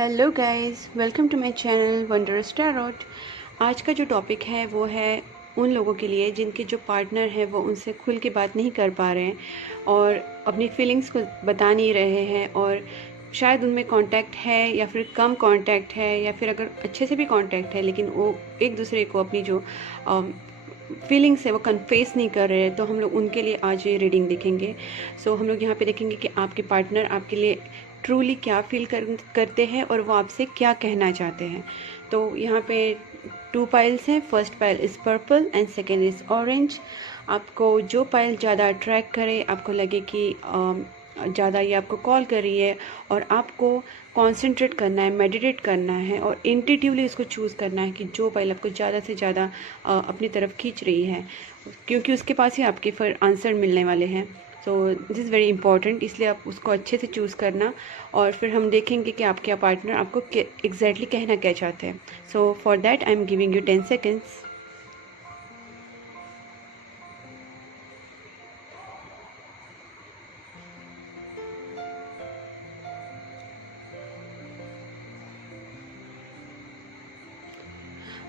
Hello guys, welcome to my channel Wondrous Tarot. आज का जो टॉपिक है वो है उन लोगों के लिए जिनके जो पार्टनर है वो उनसे खुल के बात नहीं कर पा रहे हैं और अपनी फीलिंग्स को बता नहीं रहे हैं, और शायद उनमें कांटेक्ट है या फिर कम कांटेक्ट है, या फिर अगर अच्छे से भी कांटेक्ट है लेकिन वो एक दूसरे को अपनी जो फीलिंग्स है वो कन्फेस नहीं कर रहे हैं। तो हम लोग उनके लिए आज ये रीडिंग देखेंगे। सो हम लोग यहाँ पे देखेंगे कि आपके पार्टनर आपके लिए ट्रूली क्या फील करते हैं और वो आपसे क्या कहना चाहते हैं। तो यहाँ पे 2 पाइल्स हैं। First pile is purple and second is orange. आपको जो पाइल ज़्यादा अट्रैक्ट करे, आपको लगे कि ज़्यादा ये आपको कॉल कर रही है और आपको कंसंट्रेट करना है, मेडिटेट करना है और इंट्यूटिवली इसको चूज़ करना है कि जो पाइल आपको ज़्यादा से ज़्यादा अपनी तरफ खींच रही है, क्योंकि उसके पास ही आपके फिर आंसर मिलने वाले हैं। So this is very important, इसलिए आप उसको अच्छे से चूज़ करना और फिर हम देखेंगे कि आपके पार्टनर आपको एग्जैक्टली कहना क्या चाहते हैं। So for that I am giving you 10 seconds.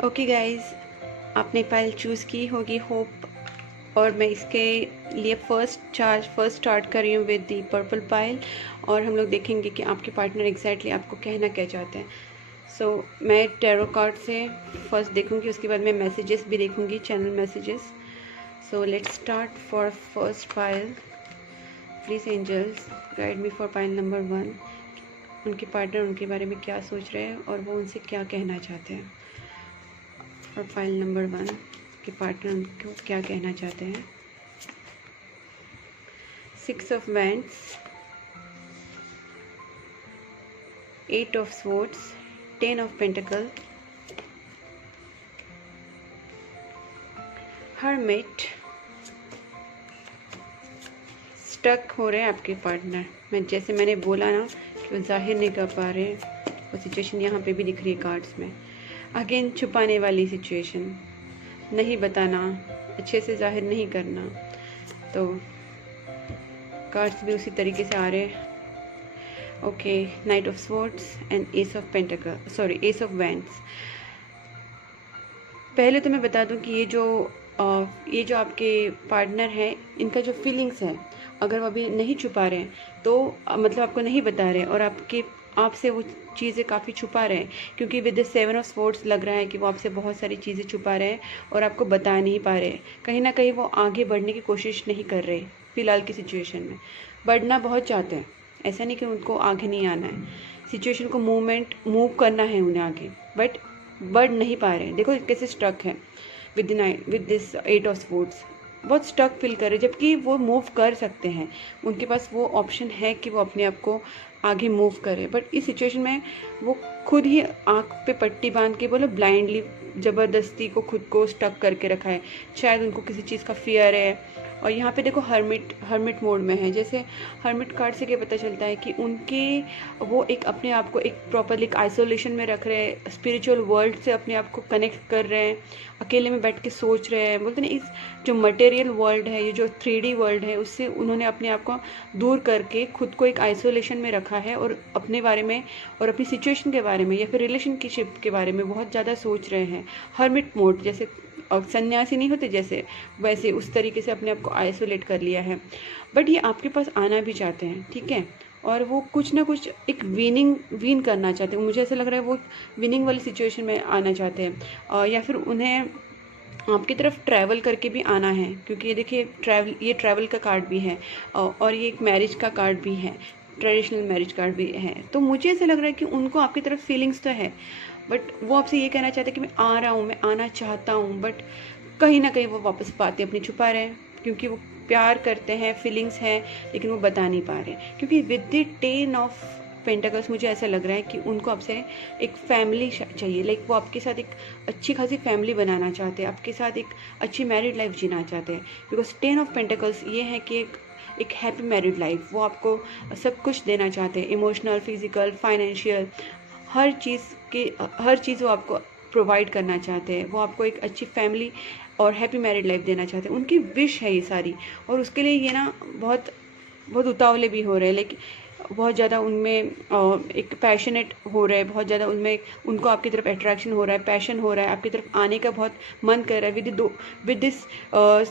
Okay guys, आपने फाइल चूज़ की होगी होप, और मैं इसके लिए फर्स्ट स्टार्ट कर रही हूँ विद दी पर्पल पाइल, और हम लोग देखेंगे कि आपके पार्टनर एग्जैक्टली आपको कहना क्या चाहते हैं। सो मैं टैरो कार्ड से फर्स्ट देखूँगी, उसके बाद मैं मैसेजेस भी देखूँगी, channel messages. So let's start for first pile. Please angels guide me for pile number 1। उनके पार्टनर उनके बारे में क्या सोच रहे हैं और वो उनसे क्या कहना चाहते हैं। और फाइल नंबर 1 के पार्टनर उनको क्या कहना चाहते हैं। 6 of wands, 8 of swords, 10 of pentacle, hermit. Stuck हो रहे हैं आपके पार्टनर। जैसे मैंने बोला ना कि वो जाहिर नहीं कर पा रहे, वो सिचुएशन यहाँ पे भी दिख रही है कार्ड्स में। अगेन छुपाने वाली सिचुएशन, नहीं बताना, अच्छे से जाहिर नहीं करना। तो कार्ड्स भी उसी तरीके से आ रहे हैं। Okay, night of swords and S of pentacle, sorry S of wands. पहले तो मैं बता दूं कि ये जो आपके पार्टनर है, इनका जो फीलिंग्स है, अगर वो अभी नहीं छुपा रहे हैं तो मतलब आपको नहीं बता रहे और आपसे वो चीज़ें काफ़ी छुपा रहे हैं, क्योंकि विद द 7 ऑफ स्वॉर्ड्स लग रहा है कि वो आपसे बहुत सारी चीज़ें छुपा रहे हैं और आपको बता नहीं पा रहे। कहीं ना कहीं वो आगे बढ़ने की कोशिश नहीं कर रहे फ़िलहाल की सिचुएशन में। बढ़ना बहुत चाहते हैं, ऐसा नहीं कि उनको आगे नहीं आना है, सिचुएशन को मूव करना है उन्हें आगे, बट बढ़ नहीं पा रहे हैं। देखो कैसे स्टक है विद दिस 8 ऑफ स्वॉर्ड्स। बहुत स्टक फील कर रहे हैं, जबकि वो मूव कर सकते हैं, उनके पास वो ऑप्शन है कि वो अपने आप को आगे मूव करे। बट इस सिचुएशन में वो खुद ही आँख पे पट्टी बांध के बोलो ब्लाइंडली ज़बरदस्ती को खुद को स्टक करके रखा है। शायद उनको किसी चीज़ का फियर है। और यहाँ पे देखो हर्मिट मोड में है। जैसे हर्मिट कार्ड से क्या पता चलता है कि वो एक अपने आप को एक प्रॉपरली एक आइसोलेशन में रख रहे हैं, स्पिरिचुअल वर्ल्ड से अपने आप को कनेक्ट कर रहे हैं, अकेले में बैठ के सोच रहे हैं। बोलते ना, इस जो मटेरियल वर्ल्ड है, ये जो 3D वर्ल्ड है, उससे उन्होंने अपने आप को दूर करके खुद को एक आइसोलेशन में रखा है और अपने बारे में और अपनी सिचुएशन के बारे में या फिर रिलेशनशिप के बारे में बहुत ज़्यादा सोच रहे हैं। हर्मिट मोड, जैसे सन्यासी नहीं होते जैसे, वैसे उस तरीके से अपने आप को आइसोलेट कर लिया है। बट ये आपके पास आना भी चाहते हैं, ठीक है, और वो कुछ ना कुछ एक विन करना चाहते हैं। मुझे ऐसा लग रहा है वो विनिंग वाली सिचुएशन में आना चाहते हैं, या फिर उन्हें आपकी तरफ ट्रैवल करके भी आना है, क्योंकि ये देखिए ये ट्रैवल का कार्ड भी है और ये एक मैरिज का कार्ड भी है, ट्रेडिशनल मैरिज कार्ड भी है। तो मुझे ऐसा लग रहा है कि उनको आपकी तरफ फीलिंग्स तो है, बट वो आपसे ये कहना चाहते हैं कि मैं आ रहा हूँ, मैं आना चाहता हूँ, बट कहीं ना कहीं वो वापस बातें अपनी छुपा रहे हैं, क्योंकि वो प्यार करते हैं, फीलिंग्स हैं, लेकिन वो बता नहीं पा रहे। क्योंकि विद द 10 ऑफ पेंटाकल्स मुझे ऐसा लग रहा है कि उनको आपसे एक फैमिली चाहिए, लाइक वो आपके साथ एक अच्छी खासी फैमिली बनाना चाहते हैं, आपके साथ एक अच्छी मैरिड लाइफ जीना चाहते हैं। बिकॉज 10 ऑफ पेंटाकल्स ये है कि एक हैप्पी मैरिड लाइफ, वो आपको सब कुछ देना चाहते हैं, इमोशनल, फिजिकल, फाइनेंशियल, हर चीज़ वो आपको प्रोवाइड करना चाहते हैं। वो आपको एक अच्छी फैमिली और हैप्पी मैरिड लाइफ देना चाहते हैं, उनकी विश है ये सारी। और उसके लिए ये ना बहुत बहुत उतावले भी हो रहे हैं, लेकिन बहुत ज़्यादा उनमें एक पैशनेट हो रहे हैं, बहुत ज़्यादा उनमें उनको आपकी तरफ अट्रैक्शन हो रहा है, पैशन हो रहा है, आपकी तरफ आने का बहुत मन कर रहा है। विद दिस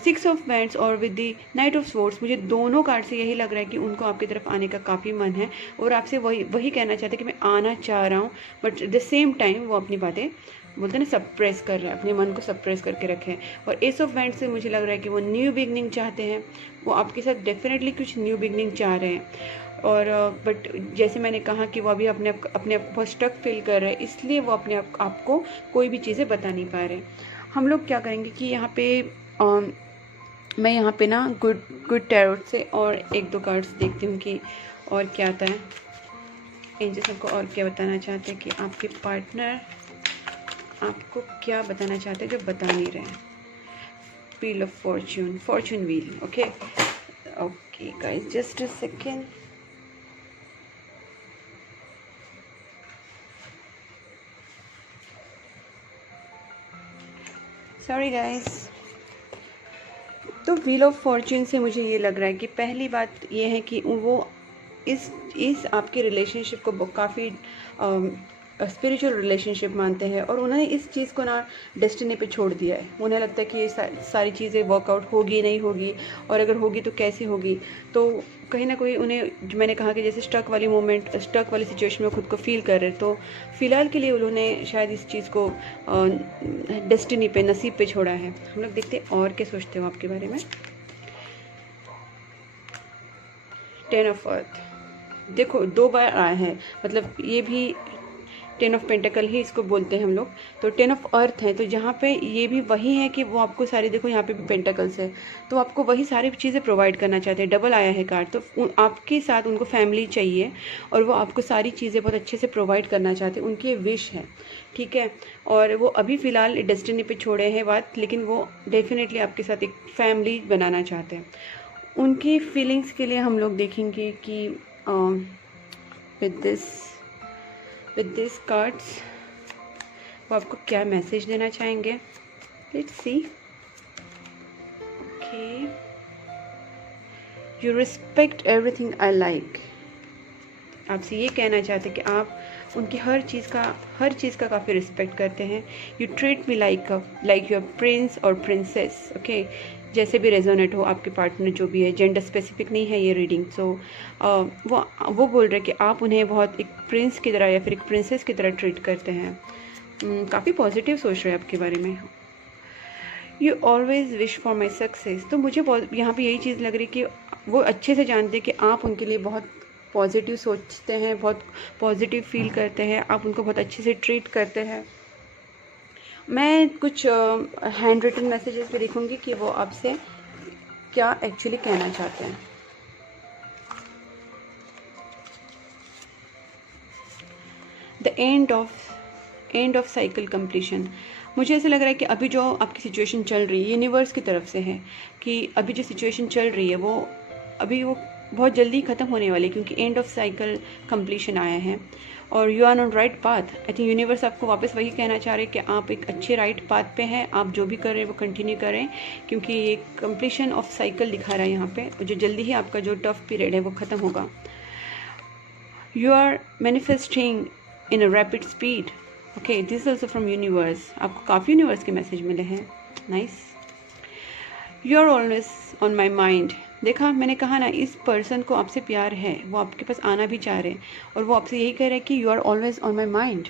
6 ऑफ वैंड्स और with the night of swords, मुझे दोनों कार्ड से यही लग रहा है कि उनको आपकी तरफ आने का काफ़ी मन है और आपसे वही कहना चाहते हैं कि मैं आना चाह रहा हूँ, but at the same time वो अपनी बातें बोलते हैं ना सप्रेस कर रहे हैं, अपने मन को सप्रेस करके रखें। और एस ऑफ वैंड से मुझे लग रहा है कि वो न्यू बिगनिंग चाहते हैं, वो आपके साथ डेफिनेटली कुछ न्यू बिगनिंग चाह रहे हैं। और बट जैसे मैंने कहा कि वो अभी अपने आप को बहुत स्टक फील कर रहे हैं, इसलिए वो अपने आप को कोई भी चीज़ें बता नहीं पा रहे। हम लोग क्या करेंगे कि यहाँ पे मैं यहाँ पे ना गुड टैरोट से और 1-2 कार्ड्स देखती हूँ कि और क्या आता है। एंजल्स हमको और क्या बताना चाहते हैं कि आपके पार्टनर आपको क्या बताना चाहते हैं जो बता नहीं रहे हैं। Wheel of Fortune wheel. Okay guys, just a second. Sorry guys. तो व्हील ऑफ फॉर्चून से मुझे ये लग रहा है कि पहली बात ये है कि वो इस आपके रिलेशनशिप को काफ़ी स्पिरिचुअल रिलेशनशिप मानते हैं और उन्होंने इस चीज़ को ना डेस्टिनी पे छोड़ दिया है। उन्हें लगता है कि ये सारी चीज़ें वर्कआउट होगी नहीं होगी, और अगर होगी तो कैसे होगी। तो कहीं ना कहीं उन्हें, मैंने कहा कि जैसे स्टक वाली सिचुएशन में खुद को फील कर रहे, तो फिलहाल के लिए उन्होंने शायद इस चीज़ को डेस्टिनी पे, नसीब पे छोड़ा है। हम लोग देखते हैं और क्या सोचते हो आपके बारे में। 10 ऑफ अर्थ देखो 2 बार आया है, मतलब ये भी 10 ऑफ पेंटिकल ही इसको बोलते हैं हम लोग। तो 10 ऑफ अर्थ है, तो जहाँ पे ये भी वही है कि वो आपको सारी, देखो यहाँ पे भी पेंटिकल्स है, तो आपको वही सारी चीज़ें प्रोवाइड करना चाहते हैं। डबल आया है कार्ड, तो आपके साथ उनको फैमिली चाहिए और वो आपको सारी चीज़ें बहुत अच्छे से प्रोवाइड करना चाहते हैं, उनकी विश है, ठीक है। और वो अभी फ़िलहाल डेस्टिनी पे छोड़े हैं बात, लेकिन वो डेफिनेटली आपके साथ एक फैमिली बनाना चाहते हैं। उनकी फीलिंग्स के लिए हम लोग देखेंगे कि विद दिस कार्ड्स वो आपको क्या मैसेज देना चाहेंगे। Let's see. Okay, you respect everything I like. आपसे ये कहना चाहते हैं कि आप उनकी हर चीज़ का काफ़ी रिस्पेक्ट करते हैं। You treat me like your Prince और प्रिंसेस। ओके, जैसे भी रेजोनेट हो आपके पार्टनर जो भी है, जेंडर स्पेसिफिक नहीं है ये रीडिंग। सो वो बोल रहे हैं कि आप उन्हें बहुत एक प्रिंस की तरह या फिर एक प्रिंसेस की तरह ट्रीट करते हैं। काफ़ी पॉजिटिव सोच रहे हैं आपके बारे में। You always wish for my success. तो मुझे यहाँ पे यही चीज़ लग रही है कि वो अच्छे से जानते हैं कि आप उनके लिए बहुत पॉजिटिव सोचते हैं, बहुत पॉजिटिव फील करते हैं, आप उनको बहुत अच्छे से ट्रीट करते हैं। मैं कुछ हैंड रिटन मैसेजेस भी लिखूंगी कि वो आपसे क्या एक्चुअली कहना चाहते हैं। The end of cycle completion. मुझे ऐसा लग रहा है कि अभी जो आपकी सिचुएशन चल रही है यूनिवर्स की तरफ से है कि अभी जो सिचुएशन चल रही है वो बहुत जल्दी ख़त्म होने वाली है, क्योंकि एंड ऑफ साइकिल कंप्लीशन आया है और you are on right path. I think universe आपको वापस वही कहना चाह रहे हैं कि आप एक अच्छे राइट पाथ पे हैं। आप जो भी कर रहे हैं वो कंटिन्यू करें, क्योंकि ये कंप्लीशन ऑफ साइकिल दिखा रहा है यहाँ पे, जो जल्दी ही आपका जो टफ पीरियड है वो ख़त्म होगा। You are manifesting in a rapid speed. Okay, this also from universe. आपको काफ़ी यूनिवर्स के मैसेज मिले हैं। Nice. You are always on my mind. देखा, मैंने कहा ना, इस पर्सन को आपसे प्यार है, वो आपके पास आना भी चाह रहे हैं और वो आपसे यही कह रहे हैं कि you are always on my mind.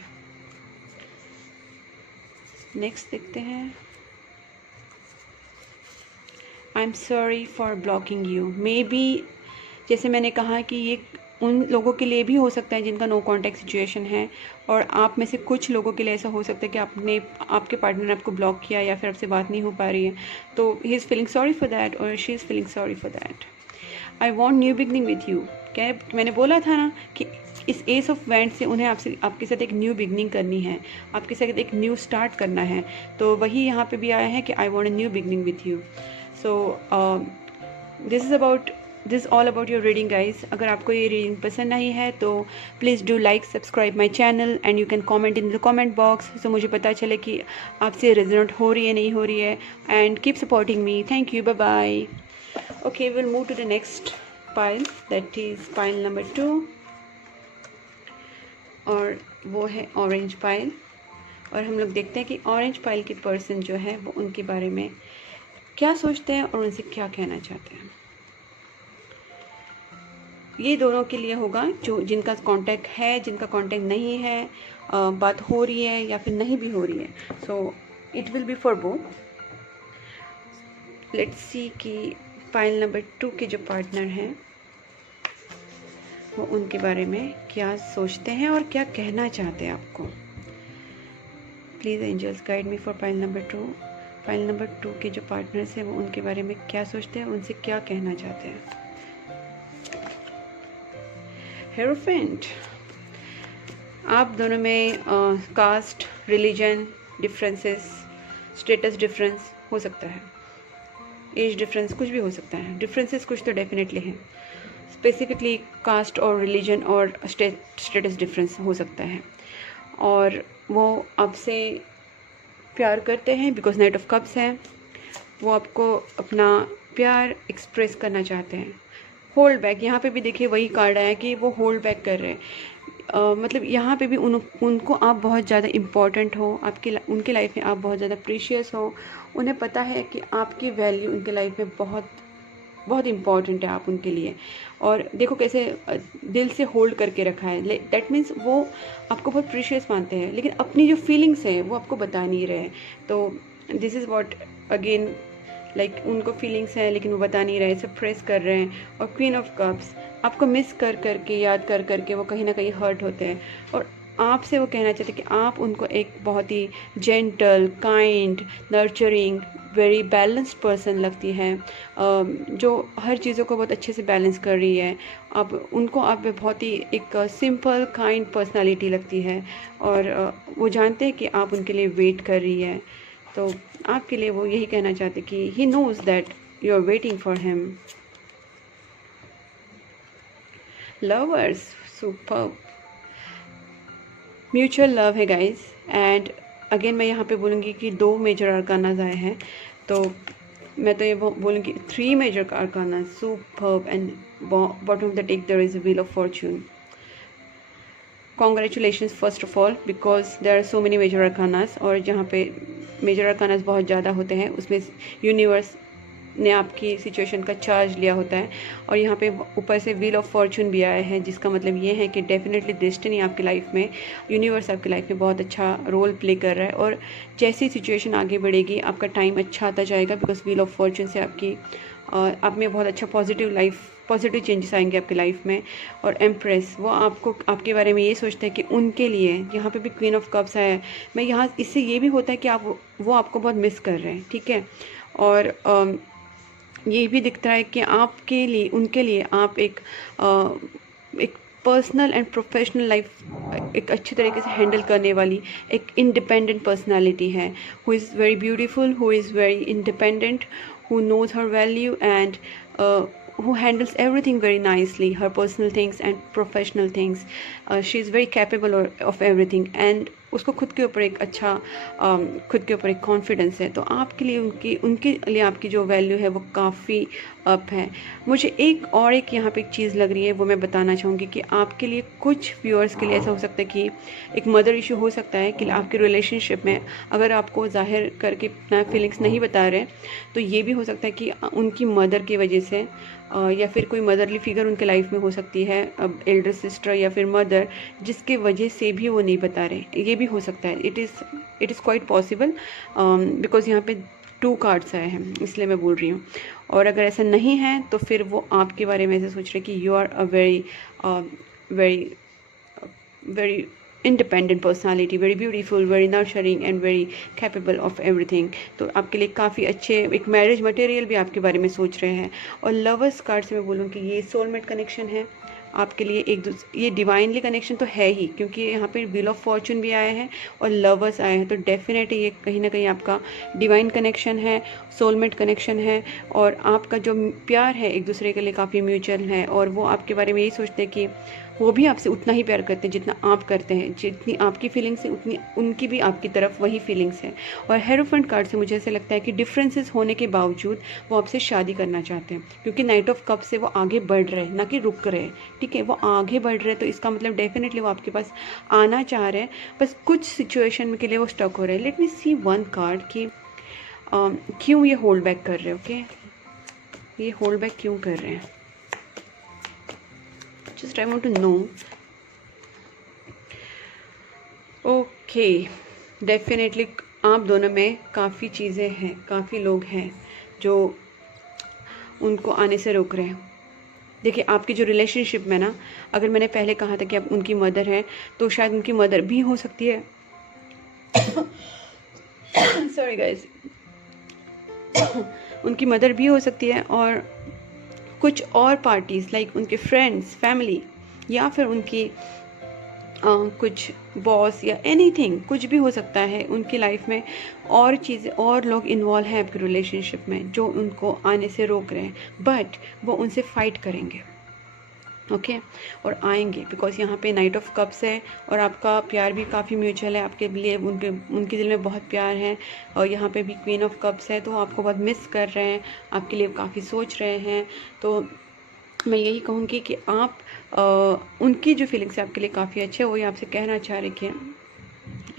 Next देखते हैं। I am sorry for blocking you. Maybe जैसे मैंने कहा कि ये उन लोगों के लिए भी हो सकता है जिनका नो कॉन्टैक्ट सिचुएशन है, और आप में से कुछ लोगों के लिए ऐसा हो सकता है कि आपके पार्टनर ने आपको ब्लॉक किया या फिर आपसे बात नहीं हो पा रही है, तो he is feeling sorry for that और she is feeling sorry for that. I want new beginning with you. क्या मैंने बोला था ना कि इस एस ऑफ वैंड से उन्हें आपके साथ एक न्यू बिगनिंग करनी है, आपके साथ एक न्यू स्टार्ट करना है, तो वही यहाँ पे भी आया है कि I want a new beginning with you. So this all about your reading guys. अगर आपको ये रीडिंग पसंद आई है तो please do like subscribe my channel and you can comment in the comment box, so मुझे पता चले कि आपसे रेजोनेट हो रही है नहीं हो रही है। And keep supporting me. Thank you, bye bye. Okay, will move to the next pile, that is pile number 2. और वो है ऑरेंज पाइल। और हम लोग देखते हैं कि ऑरेंज पाइल की पर्सन जो है वो उनके बारे में क्या सोचते हैं और उनसे क्या कहना चाहते हैं। ये दोनों के लिए होगा, जो जिनका कांटेक्ट है, जिनका कांटेक्ट नहीं है, बात हो रही है या फिर नहीं भी हो रही है। So it will be for both. Let's see कि पाइल नंबर 2 के जो पार्टनर हैं वो उनके बारे में क्या सोचते हैं और क्या कहना चाहते हैं आपको। Please angels guide me for pile number 2। Pile number 2 के जो पार्टनर्स हैं वो उनके बारे में क्या सोचते हैं, उनसे क्या कहना चाहते हैं। हेरोफेंट, आप दोनों में caste, religion differences, status difference हो सकता है, एज डिफरेंस, कुछ भी हो सकता है। डिफरेंसेस कुछ तो डेफिनेटली हैं। स्पेसिफिकली कास्ट और रिलीजन और स्टेटस डिफरेंस हो सकता है। और वो आपसे प्यार करते हैं बिकॉज नाइट ऑफ कप्स है। वो आपको अपना प्यार एक्सप्रेस करना चाहते हैं। होल्ड बैक, यहाँ पे भी देखिए वही कार्ड आया कि वो होल्ड बैक कर रहे हैं। मतलब यहाँ पे भी उनको आप बहुत ज़्यादा इम्पॉर्टेंट हो, उनके लाइफ में आप बहुत ज़्यादा प्रीशियस हो। उन्हें पता है कि आपकी वैल्यू उनके लाइफ में बहुत बहुत इम्पॉर्टेंट है आप उनके लिए। और देखो कैसे दिल से होल्ड करके रखा है। दैट मीन्स वो आपको बहुत प्रीशियस मानते हैं, लेकिन अपनी जो फीलिंग्स हैं वो आपको बता नहीं रहे। तो this is what again like उनको फीलिंग्स हैं लेकिन वो बता नहीं रहे, सप्रेस कर रहे हैं। और क्वीन ऑफ कप्स, आपको मिस कर करके, याद कर करके वो कहीं ना कहीं हर्ट होते हैं। और आपसे वो कहना चाहते हैं कि आप उनको एक बहुत ही gentle, kind, nurturing, very balanced person लगती है, जो हर चीज़ों को बहुत अच्छे से बैलेंस कर रही है। अब उनको आप बहुत ही एक सिंपल काइंड पर्सनालिटी लगती है। और वो जानते हैं कि आप उनके लिए वेट कर रही है। तो आपके लिए वो यही कहना चाहते कि he knows that you are waiting for him. Lovers, superb, mutual love है गाइस। एंड अगेन मैं यहाँ पे बोलूँगी कि 2 मेजर अरकानाज आए हैं, तो मैं तो ये बोलूँगी 3 major arcanas, superb. And bottom of the deck there is a wheel of fortune. Congratulations first of all because there are so many major arcanas. और जहाँ पे मेजर अरकानाज बहुत ज़्यादा होते हैं उसमें यूनिवर्स ने आपकी सिचुएशन का चार्ज लिया होता है। और यहाँ पे ऊपर से व्हील ऑफ फॉर्चून भी आया है, जिसका मतलब ये है कि डेफिनेटली डेस्टिनी आपकी लाइफ में, यूनिवर्स आपकी लाइफ में बहुत अच्छा रोल प्ले कर रहा है। और जैसी सिचुएशन आगे बढ़ेगी आपका टाइम अच्छा आता जाएगा बिकॉज व्हील ऑफ फॉर्चून से आप में बहुत अच्छा पॉजिटिव चेंजेस आएंगे आपकी लाइफ में। और एम्प्रेस, वो आपके बारे में ये सोचते हैं कि उनके लिए, यहाँ पे भी क्वीन ऑफ कप्स आया है। मैं यहाँ इससे ये भी होता है कि वो आपको बहुत मिस कर रहे हैं, ठीक है। और ये भी दिखता है कि आपके लिए, उनके लिए आप एक पर्सनल एंड प्रोफेशनल लाइफ एक अच्छी तरीके से हैंडल करने वाली एक इंडिपेंडेंट पर्सनालिटी है, who is very beautiful, who is very independent, who knows her value and who handles everything very nicely, her personal things and professional things. She is very capable of everything and उसको खुद के ऊपर एक अच्छा खुद के ऊपर एक कॉन्फिडेंस है। तो आपके लिए उनके लिए आपकी जो वैल्यू है वो काफ़ी अप है। मुझे एक यहाँ पे एक चीज़ लग रही है, वो मैं बताना चाहूँगी कि आपके लिए, कुछ व्यूअर्स के लिए ऐसा हो सकता है कि एक मदर इशू हो सकता है कि आपके रिलेशनशिप में अगर आपको जाहिर करके अपना फीलिंग्स नहीं बता रहे, तो ये भी हो सकता है कि उनकी मदर की वजह से या फिर कोई मदरली फिगर उनके लाइफ में हो सकती है, एल्डर सिस्टर या फिर मदर, जिसके वजह से भी वो नहीं बता रहे। ये भी हो सकता है। It is quite possible because यहाँ पे 2 कार्ड्स आए हैं, इसलिए मैं बोल रही हूँ। और अगर ऐसा नहीं है तो फिर वो आपके बारे में ऐसे सोच रहे कि you are a very independent personality, very beautiful, very nurturing and very capable of everything. तो आपके लिए काफ़ी अच्छे एक मैरिज मटेरियल भी आपके बारे में सोच रहे हैं। और लवर्स कार्ड से मैं बोलूँ कि ये सोलमेट कनेक्शन है आपके लिए, ये डिवाइनली कनेक्शन तो है ही, क्योंकि यहाँ पे व्हील ऑफ फॉर्चून भी आए हैं और लवर्स आए हैं। तो डेफिनेटली ये कहीं ना कहीं आपका डिवाइन कनेक्शन है, सोलमेट कनेक्शन है। और आपका जो प्यार है एक दूसरे के लिए काफ़ी म्यूचुअल है। और वो आपके बारे में यही सोचते हैं कि वो भी आपसे उतना ही प्यार करते हैं जितना आप करते हैं। जितनी आपकी फीलिंग्स है उतनी उनकी भी आपकी तरफ वही फीलिंग्स है। और हेरोफेंट कार्ड से मुझे ऐसा लगता है कि डिफरेंसेस होने के बावजूद वो आपसे शादी करना चाहते हैं, क्योंकि नाइट ऑफ कप से वो आगे बढ़ रहे हैं, ना कि रुक रहे हैं। ठीक है, वो आगे बढ़ रहे हैं, तो इसका मतलब डेफिनेटली वो आपके पास आना चाह रहे हैं, बस कुछ सिचुएशन के लिए वो स्टक हो रहे हैं। लेट मी सी वन कार्ड कि क्यों ये होल्ड बैक कर रहे हैं। ओके, ये होल्ड बैक क्यों कर रहे हैं? Just I want to know. Okay, definitely आप दोनों में काफ़ी चीज़ें हैं, काफ़ी लोग हैं जो उनको आने से रोक रहे हैं। देखिए, आपकी जो रिलेशनशिप में ना, अगर मैंने पहले कहा था कि आप उनकी मदर हैं, तो शायद उनकी मदर भी हो सकती है। सॉरी गाइस, उनकी मदर भी हो सकती है, और कुछ और पार्टीज़ लाइक उनके फ्रेंड्स, फैमिली, या फिर उनकी कुछ बॉस या एनीथिंग, कुछ भी हो सकता है उनकी लाइफ में। और चीज़ें और लोग इन्वॉल्व हैं आपकी रिलेशनशिप में जो उनको आने से रोक रहे हैं, बट वो उनसे फाइट करेंगे। ओके, और आएंगे, बिकॉज यहाँ पे नाइट ऑफ कप्स है और आपका प्यार भी काफ़ी म्यूचुअल है। आपके लिए उनके दिल में बहुत प्यार है। और यहाँ पे भी क्वीन ऑफ कप्स है, तो आपको बहुत मिस कर रहे हैं, आपके लिए काफ़ी सोच रहे हैं। तो मैं यही कहूँगी कि आप उनकी जो फीलिंग्स है आपके लिए काफ़ी अच्छे, वही आपसे कहना चाह रहे कि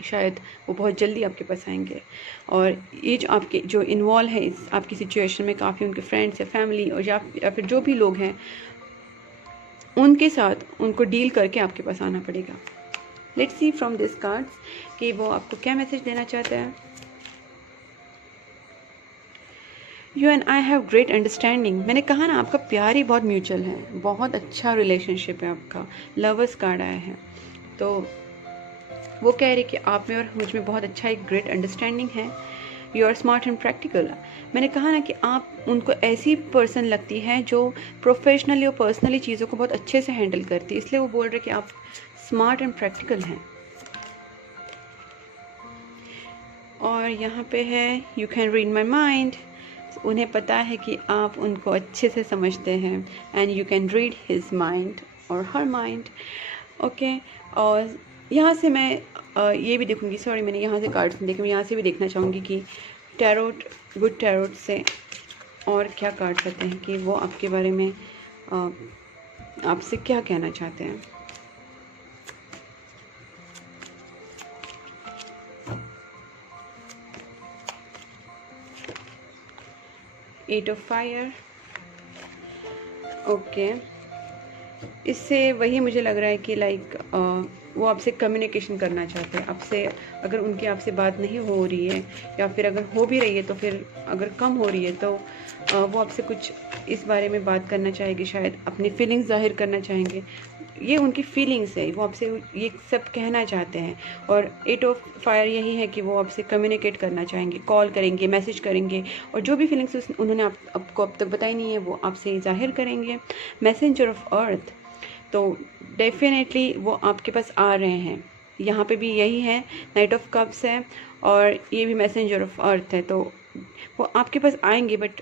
शायद वो बहुत जल्दी आपके पास आएंगे। और ये जो आपके जो इन्वॉल्व है इस आपकी सिचुएशन में, काफ़ी उनके फ्रेंड्स या फैमिली और या फिर जो भी लोग हैं, उनके साथ उनको डील करके आपके पास आना पड़ेगा। Let's see from this cards कि वो आपको क्या मैसेज देना चाहते हैं। You and I have great understanding. मैंने कहा ना, आपका प्यार ही बहुत म्यूचुअल है, बहुत अच्छा रिलेशनशिप है आपका। लवर्स कार्ड आया है, तो वो कह रहे कि आप में और मुझ में बहुत अच्छा एक ग्रेट अंडरस्टैंडिंग है। You are smart and practical. मैंने कहा ना कि आप उनको ऐसी पर्सन लगती है जो प्रोफेशनली और पर्सनली चीज़ों को बहुत अच्छे से हैंडल करती है, इसलिए वो बोल रहे कि आप स्मार्ट एंड प्रैक्टिकल हैं। और यहाँ पे है you can read my mind. उन्हें पता है कि आप उनको अच्छे से समझते हैं, and you can read his mind और हर माइंड। ओके, और यहाँ से मैं ये भी देखूँगी, सॉरी मैंने यहाँ से कार्ड्स नहीं देखे, मैं यहाँ से भी देखना चाहूँगी कि टैरोट, गुड टैरोट से और क्या कार्ड्स आते हैं कि वो आपके बारे में आपसे क्या कहना चाहते हैं। Eight of fire. ओके, इससे वही मुझे लग रहा है कि लाइक वो आपसे कम्युनिकेशन करना चाहते हैं। आपसे अगर उनकी आपसे बात नहीं हो रही है, या फिर अगर हो भी रही है तो फिर अगर कम हो रही है, तो वो आपसे कुछ इस बारे में बात करना चाहेगी, शायद अपनी फीलिंग्स जाहिर करना चाहेंगे। ये उनकी फीलिंग्स है, वो आपसे ये सब कहना चाहते हैं। और एट ऑफ फायर यही है कि वो आपसे कम्युनिकेट करना चाहेंगे, कॉल करेंगे, मैसेज करेंगे, और जो भी फीलिंग्स उन्होंने आपको अब तक बताई नहीं है वो आपसे जाहिर करेंगे। मैसेंजर ऑफ अर्थ, तो डेफिनेटली वो आपके पास आ रहे हैं। यहाँ पे भी यही है, नाइट ऑफ कप्स है और ये भी मैसेंजर ऑफ अर्थ है, तो वो आपके पास आएंगे, बट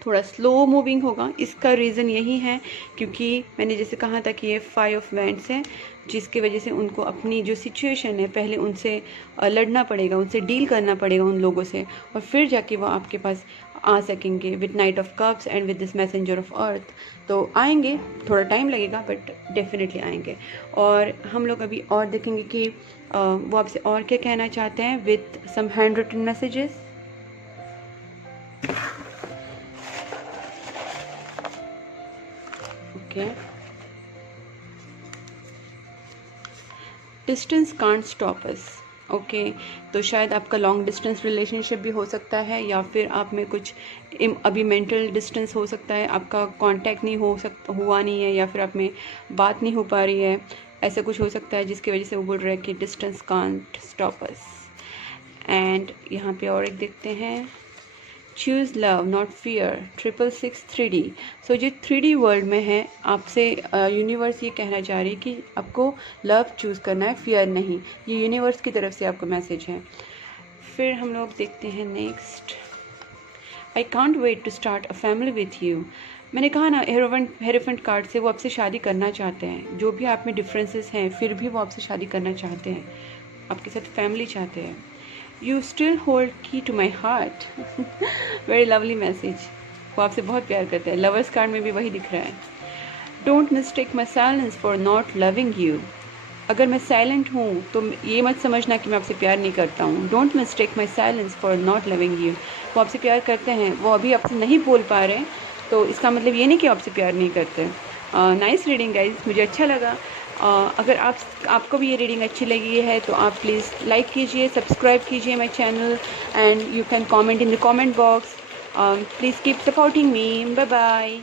थोड़ा स्लो मूविंग होगा। इसका रीज़न यही है क्योंकि मैंने जैसे कहा था कि ये 5 ऑफ वैंड्स है, जिसकी वजह से उनको अपनी जो सिचुएशन है पहले उनसे लड़ना पड़ेगा, उनसे डील करना पड़ेगा उन लोगों से, और फिर जाके वो आपके पास आ सकेंगे with night of cups and with this messenger of earth. तो आएंगे, थोड़ा टाइम लगेगा बट डेफिनेटली आएंगे। और हम लोग अभी और देखेंगे कि वो आपसे और क्या कहना चाहते हैं with some hand written messages. Okay, distance can't stop us. Okay, तो शायद आपका लॉन्ग डिस्टेंस रिलेशनशिप भी हो सकता है, या फिर आप में कुछ अभी मेंटल डिस्टेंस हो सकता है, आपका कांटेक्ट नहीं हुआ नहीं है, या फिर आप में बात नहीं हो पा रही है, ऐसा कुछ हो सकता है जिसकी वजह से वो बोल रहे हैं कि distance can't stop us. And यहाँ पे और एक देखते हैं, choose love not fear, 666 3D। सो जो 3D वर्ल्ड में है, आपसे यूनिवर्स ये कहना चाह रही है कि आपको लव चूज़ करना है, फियर नहीं। ये यूनिवर्स की तरफ से आपको मैसेज है। फिर हम लोग देखते हैं next, I can't wait to start a family with you. मैंने कहा ना, हेरोफेंट कार्ड से वो आपसे शादी करना चाहते हैं। जो भी आप में डिफरेंसेस हैं फिर भी वो आपसे शादी करना चाहते हैं, आपके साथ फैमिली चाहते हैं। You still hold key to my heart. Very lovely message. वो आपसे बहुत प्यार करते हैं। लवर्स कार्ड में भी वही दिख रहा है। Don't mistake my silence for not loving you. अगर मैं साइलेंट हूँ तो ये मत समझना कि मैं आपसे प्यार नहीं करता हूँ। Don't mistake my silence for not loving you. वो आपसे प्यार करते हैं, वो अभी आपसे नहीं बोल पा रहे हैं, तो इसका मतलब ये नहीं कि आपसे प्यार नहीं करते। नाइस रीडिंग गाइज, मुझे अच्छा लगा। अगर आपको भी ये रीडिंग अच्छी लगी है तो आप प्लीज़ लाइक कीजिए, सब्सक्राइब कीजिए my channel, and you can comment in the comment box. Please keep supporting me. Bye bye.